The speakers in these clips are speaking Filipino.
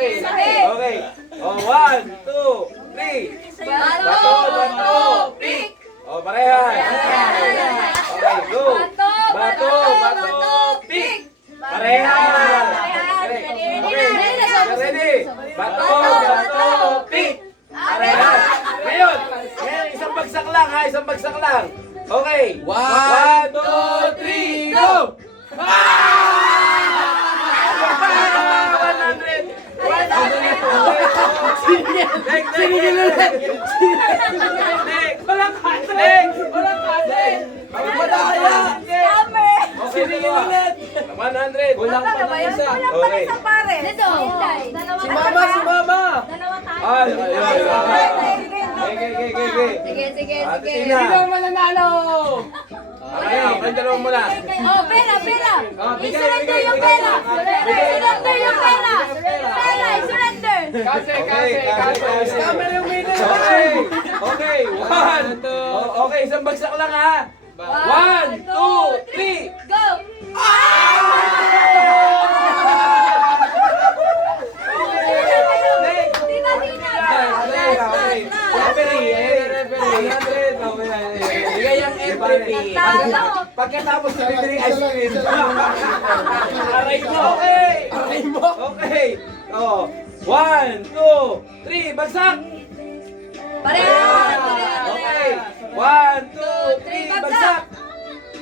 Okay. Okay. Oh, 1, 2, 3. Bato, bato, pick. Oh, parehas. Okay, go. Bato, bato, pick. Parehas. Okay. Ready? Bato, bato, pick. Parehas. Ngayon, isang bagsak lang ha, isang bagsak lang. Okay. 1, 2, 3, go! 100! Sinigil ulit! Walang kasi! Walang kasi! Madaya! Sinigil ulit! 100! Walang pa ng isa! Okay. Si Mama! Ay! Sige. Sino ang mananalo? Okay, dalawa muna. Oh, pera! I-surrender yung pera! I-surrender yung pera! I-surrender! Kasi. Camera yung winner. Okay. 1, 2. Okay, isang bagsak lang ha. 1, 2, 3. Go! Pagkatapos na bibili ice cream. Aray mo. Okay. Oh. 1, 2, 3. Bagsak. Pareha! Okay. 1, 2, 3. Bagsak.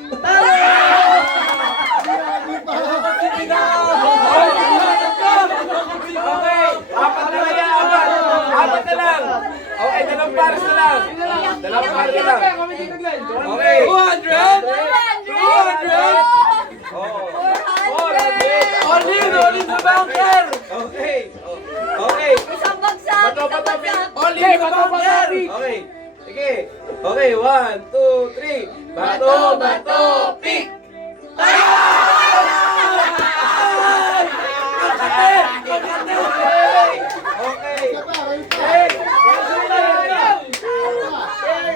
Talo! Okay. Apat na lang yan. Apat na lang. Okay, dalawang pares na lang. Dalawang pares na lang. Okay. 200! 200! Oh. 400! All in sa bunker! Okay. Okay. Isang bagsak! All in sa bunker! Okay. Sige. Okay, 1, 2, 3. Bato, pick! Okay.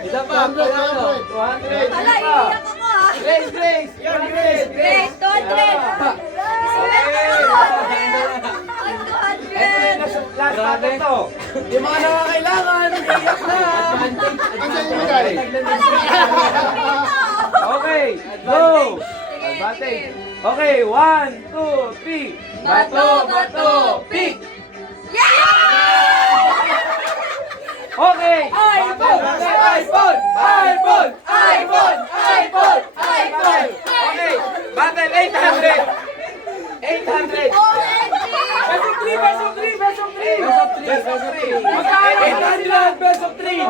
Isa pa, 200. Hala, iiyak ako ha! Grace. Yan, Grace. Grace, 200! I-surrender ako! 200! Last natin to. Yung mga nangangailangan, iyak na. Okay, go. Advantage. Okay, 1, 2, 3. Bato, pick. Okay. iPhone. Okay, battle 800. 800. Best of 3. Magkano? 800 best of 3.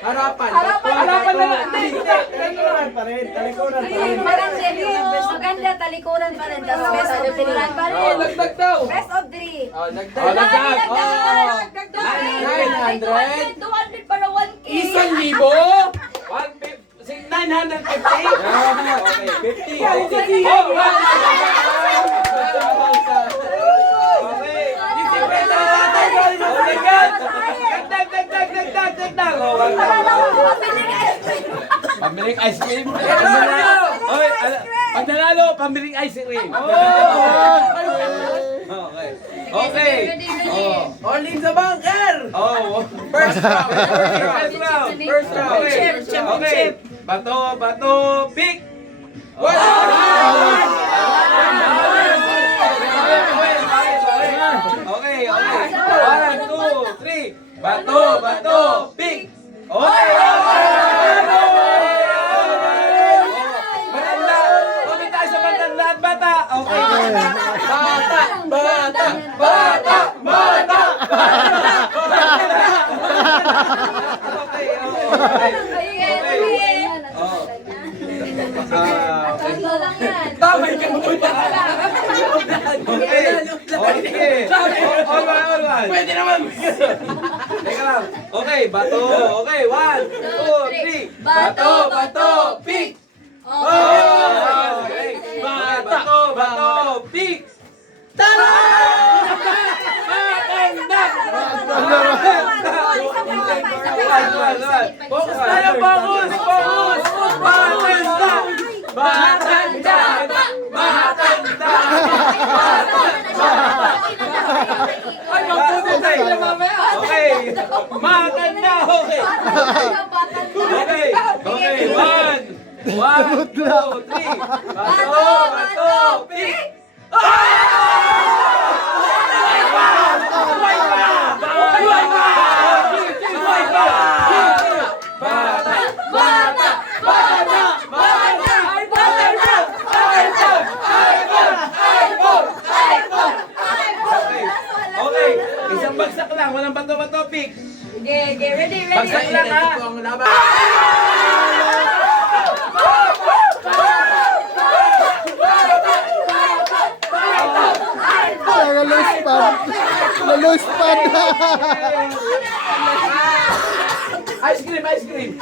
Harapan na lang. Talikuran pa rin. Maganda, talikuran pa rin. Tapos best of 3 pa rin. Dagdag daw. Best of 3. Dagdag. 200 para 1K. 1,000? 950? Okay, 50. Dagdag. Pambiling ice cream. Pag nanalo, pambiling ice cream. Okay. All in sa bunker! First round. Okay. Bato, pick. Okay. 1, 2, 3. Bato, pick. Okay. Matanda. Kami tayo sa matanda at bata. Okay. Bata. Tamay ka mo ba? Okay. All one. Pwede naman. Teka lang. Okay, bato. Okay, 1, 2, 3. Bato, pick. Okay. Bato, pick. Tara! Focus tayo, focus! Matanda! Bagsak lang ha. Ito po ang laban. Lalos pad. Ice cream, ice cream.